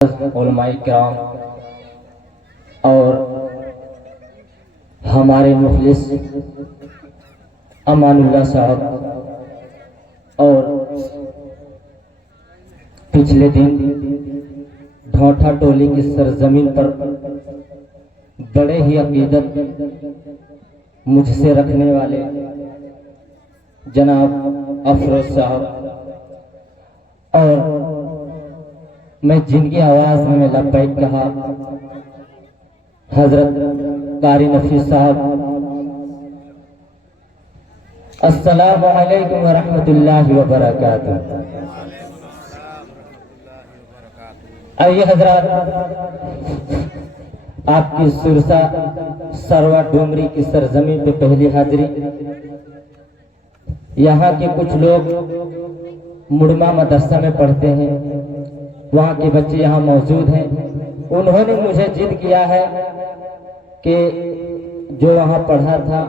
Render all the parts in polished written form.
उलमाए किराम और हमारे मुखलिस अमानुल्लाह साहब और पिछले दिन ढोठा टोली की सरजमीन पर बड़े ही अकीदत मुझसे रखने वाले जनाब अफरोज साहब और मैं जिनकी आवाज़ में मैं लब्बैक कहा हजरत कारी नफीस साहब। अस्सलामु अलैकुम व रहमतुल्लाहि व बरकातुहू। आइए हजरत, आपकी सुरसा सरवा डूमरी की सरजमीन पे पहली हाजिरी। यहाँ के कुछ लोग मुड़मा मदरसा में पढ़ते हैं, वहाँ के बच्चे यहाँ मौजूद हैं। उन्होंने मुझे जिद किया है कि जो वहाँ पढ़ा था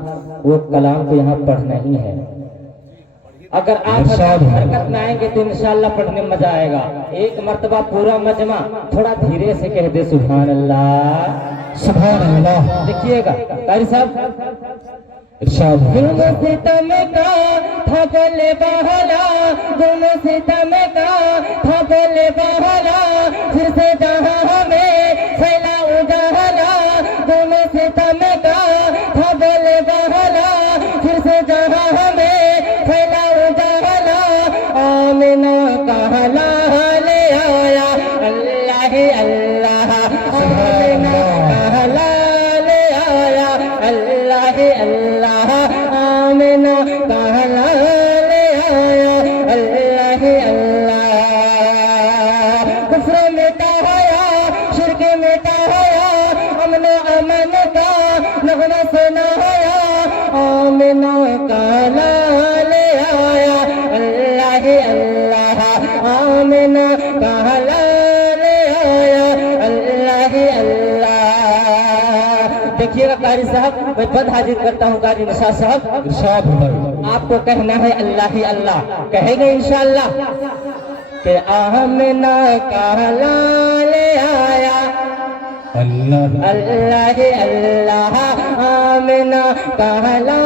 वो कलाम को यहाँ पढ़ना ही है। अगर आप हरकत में आएंगे तो इंशाअल्लाह पढ़ने में मजा आएगा। एक मर्तबा पूरा मजमा थोड़ा धीरे से कह दे सुभान अल्लाह सुभान अल्लाह। देखिएगा कारी साहब, दोनों सितम का था बोले बहला, दोनों सितम का था बोले बहला, फिर से जहां हमें फैला उजाला। दोनों सितम का था बोले बहला, फिर से जहां हमें फैला उजाला। आमिना कहला ले आया अल्लाह अल्लाह, आमिना कहला ले आया अल्लाह अल्लाह, आमिना कहला ले आया अल्लाह अल्लाह। कुफ्र मिटाया शिर्क मिटाया, अमन अमन का नगमा सुनाया। आमिना कहला ले आया अल्लाह अल्लाह, आमिना कहला ले आया अल्लाह अल्लाह। देखिएगा कारी साहब, मैं बद हाजिर करता हूँ कारी निशा साहब। आपको कहना है अल्लाह ही अल्लाह, कहेंगे इंशाअल्लाह कि आमिना कहला ले आया अल्लाह अल्लाह अल्लाह, आमिना कहला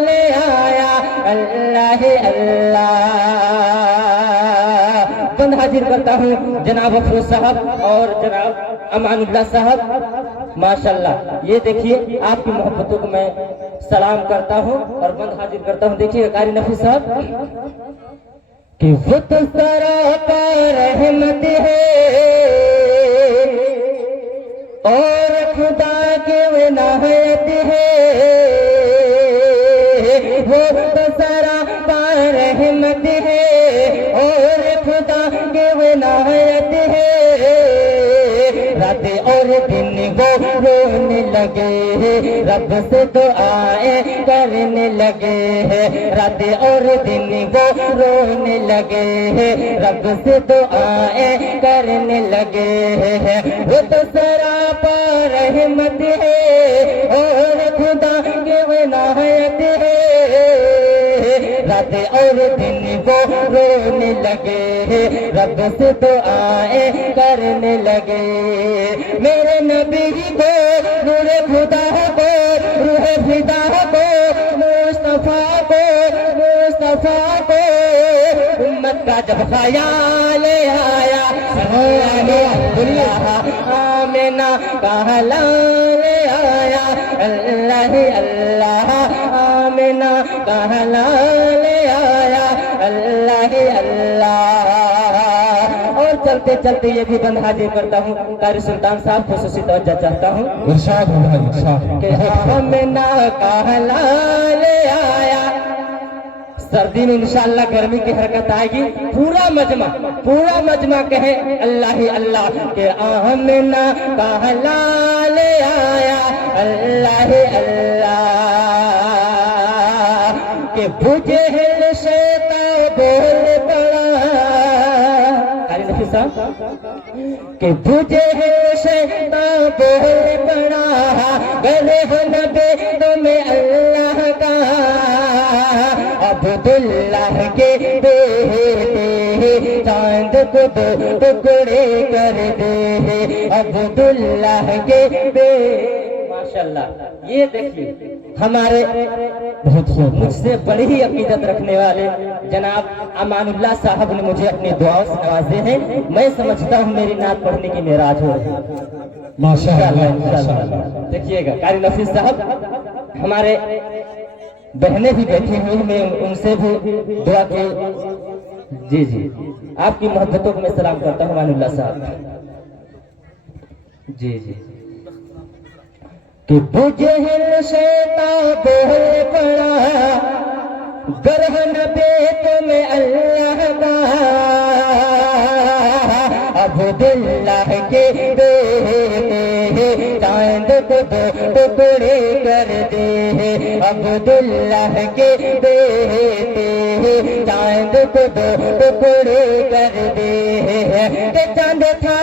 ले आया अल्लाह अल्लाह। बंद हाजिर करता हूँ जनाब अफरोज साहब और जनाब अमानुल्लाह साहब। माशाल्लाह, ये देखिए आपकी मोहब्बतों को मैं सलाम करता हूँ और बंद हाजिर करता हूँ। देखिए कारी नफीस साहब कि वो तो सरापा रहमत है और खुदा की विनायत है। वो तो सरापा रहमत है और खुदा की विनायत है। रात और दिन वो रोने लगे, रब से दुआएं करने लगे हैं। रात और दिन वो रोने लगे हैं, रब से दुआएं करने लगे हैं। वो तो सरापा रहमत है और खुदा की विनायत है। रात और दिन वो रोने लगे हैं, रब से दुआएं करने लगे। मेरे नबी को नूरे खुदा को रूह फिदा को मुस्तफा को उम्मत का जब ख्याल आया आमिना कहला ले आया अल्लाह अल्लाह, आमिना कहला ले आया अल्लाह अल्लाह। और चलते चलते ये भी बंद हाजिर करता हूँ कारी सुल्तान साहब, खुसूसी तवज्जो चाहता हूँ कि आमिना कहला ले आया। सर्दी में इंशाअल्लाह गर्मी की हरकत आएगी। पूरा मजमा कहे अल्लाह ही अल्लाह के आमिना कहला ले आया अल्लाह अल्लाह। के बुझे शैतान बोल पड़ा कि बुझे शैतान बोल पड़ा, गले हो नबी तुम्हें अल्लाह का। अब्दुल्लाह के बेटे चांद को दो टुकड़े कर दे अब्दुल्लाह के बे। माशाल्लाह, ये देखिए हमारे मुझसे बड़ी ही अकीदत रखने वाले जनाब अमानुल्लाह साहब ने मुझे अपनी दुआओं से नवाजे हैं। मैं समझता हूँ मेरी नात पढ़ने की मेराज हो रही है। माशाल्लाह। देखिएगा कारी नफीस साहब, हमारे बहनें भी बैठी हुई हैं, मैं उनसे भी दुआ की। जी जी, आपकी मोहब्बतों को मैं सलाम करता हूँ अमानुल्लाह साहब। जी जी। कि बुजहिल शैतान बोल पड़ा गरहन पेट में अल्लाह का अब्दुल्लाह के बेटे चांद को दो टुकड़े कर दे अब्दुल्लाह के बेटे चांद को दो टुकड़े कर दे। के चांद था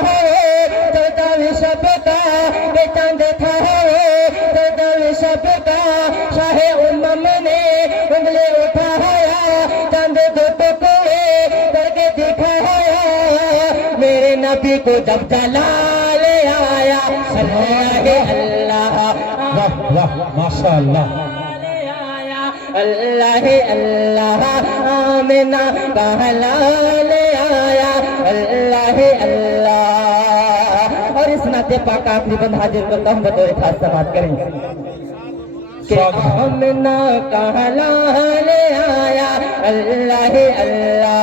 चौदहवीं शब का, के चांद था चौदहवीं शब का, शाहे उम्मम ने उंगली उठाया चांद दो टुकड़े करके दिखाया। मेरे नबी को जब जलाल आया अल्लाह वाह माशाअल्लाह अल्लाह अल्लाह आमिना का हलाल आया अल्लाह अल्लाह। और इस नाते पाक आखिरी बंद हाजिर करता हूँ बतौर खास समाप्त करेंगे कि आमिना का हलाल आया अल्लाह अल्लाह।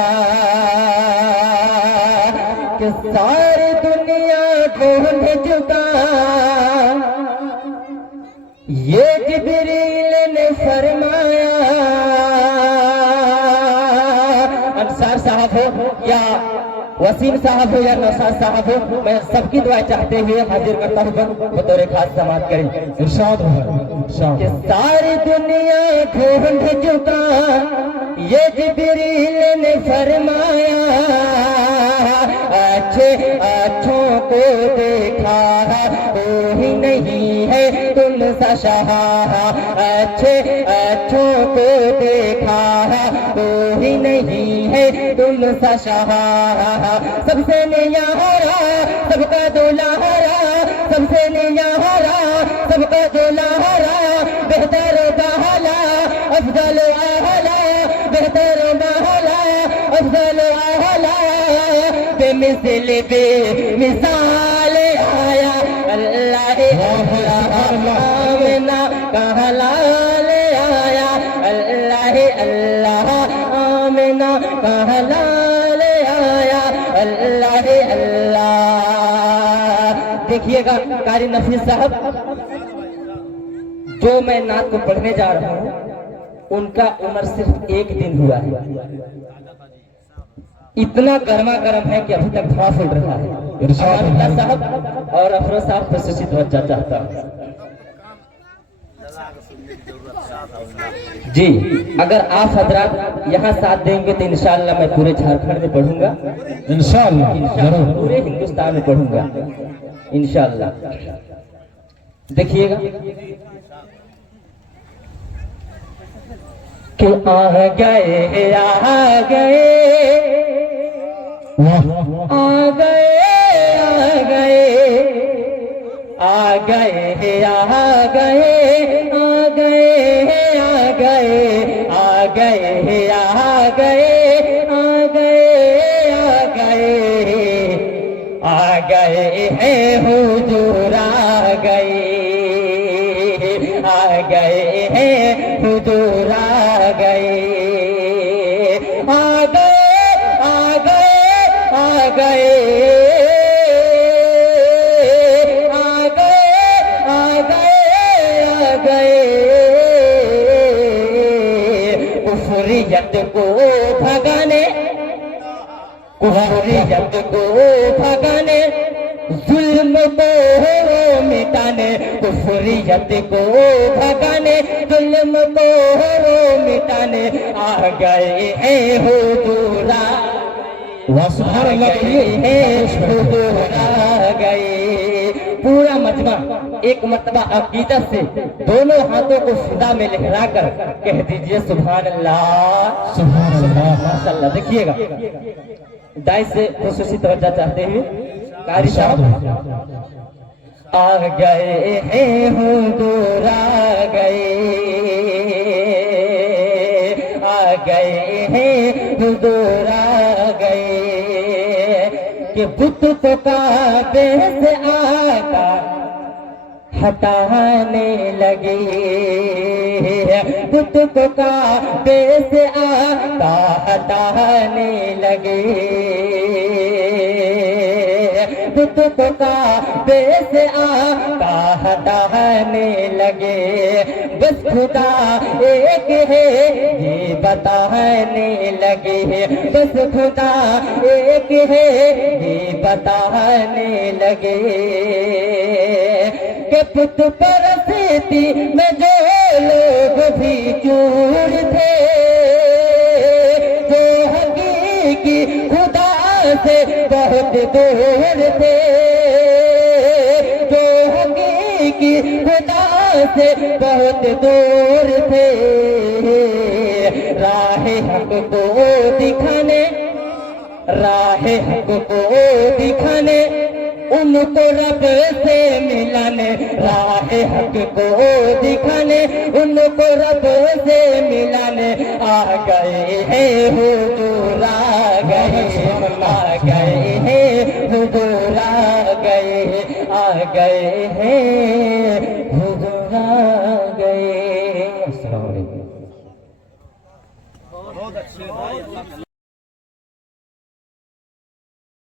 कि सारी दुनिया ढूंढ चुका ये जिब्रील ने फरमाया। अंसार साहब हो या वसीम साहब हो या नौशाद साहब हो, मैं सबकी दुआ चाहते हुए हाजिर करता हूँ बतौर खास समाप्त करें। इरशाद हो कि सारी दुनिया ढूंढ चुका ये जिब्रील ने फरमाया। अच्छे अच्छों को देखा कोई नहीं है तुम सा शाह। अच्छे अच्छों को देखा कोई नहीं है तुम सा शाह। सबसे नियारा सबका दुल्हारा, सबसे नियारा सबका दुल्हारा, बेहतर बहला अफजल आहला, बेहतर बहला अफजल आहला, बेमिसल बेमिसाल आया अल्लाह आमिना का हलाल आया अल्लाह अल्लाह आमिना का हलाल आया अल्लाह अल्लाह। देखिएगा कारी नफीस साहब, जो मैं नात को पढ़ने जा रहा हूँ उनका उम्र सिर्फ 1 दिन हुआ है। इतना गर्मा गर्म है कि अभी तक धुआं फूल रहा है। अमानुल्लाह साहब और अफरोज साहब खुसूसी तवज्जो चाहता हूँ। जी, अगर आप हजरात यहाँ साथ देंगे तो इंशाअल्लाह मैं पूरे झारखंड में पढ़ूंगा, इंशाअल्लाह पूरे हिंदुस्तान में पढ़ूंगा इंशाअल्लाह। देखिएगा कि आ गए आ गए आ गए आ गए आ गए आ गए आ गए आ गए आ गए आ गए आ गए आ गए हैं हुजूर आ गए हैं हुजूर आ गए आ गए आ गए आ गए आ गए आ गए कुफरियत को भगाने कुफरियत को भगाने जुल्म को मिटाने कुफरियत को भगाने जुल्म को मिटाने आ गए हैं हुजूर आ गए। पूरा मजमा एक मर्तबा अकीदत से दोनों हाथों को फिदा में लहराकर कह दीजिए सुभान अल्लाह सुभान अल्लाह माशाअल्लाह। देखिएगा दाई से खुसूसी तवज्जो चाहते हैं कारी साहब। आ गए हैं हुजूर आ गए, आ गए हैं हुजूर आ गए कि बुत को काबे से आका हटाने लगे, बुत को काबे से आका हटाने लगे, बुत को काबे से आका हटाने लगे। बस खुदा एक है ये बताने लगे, बस खुदा एक है ये बताने लगे कि पुत परस्ती में जो लोग भी चूर थे, जो हकीकी खुदा से बहुत दूर थे, जो हकीकी खुदा से बहुत दूर थे, राह हक को दिखाने, राह हक को दिखाने, उनको रब से मिलाने, राह हक को दिखाने, उनको रब से मिलाने आ गए हैं हुजूर आ गए, आ गए हैं हुजूर आ गए, आ गए हैं हुजूर आ गए। अस्सलाम वालेकुम। बहुत अच्छे।